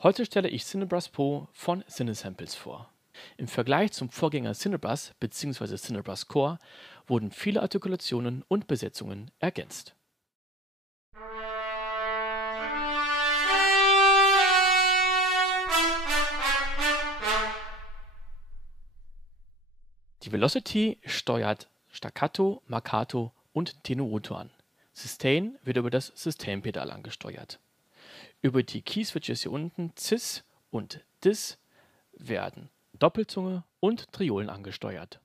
Heute stelle ich Cinebrass Pro von Cinesamples vor. Im Vergleich zum Vorgänger Cinebrass bzw. Cinebrass Core wurden viele Artikulationen und Besetzungen ergänzt. Die Velocity steuert Staccato, Marcato und Tenuto an. Sustain wird über das Sustain-Pedal angesteuert. Über die Keyswitches hier unten Cis und Dis werden Doppelzunge und Triolen angesteuert.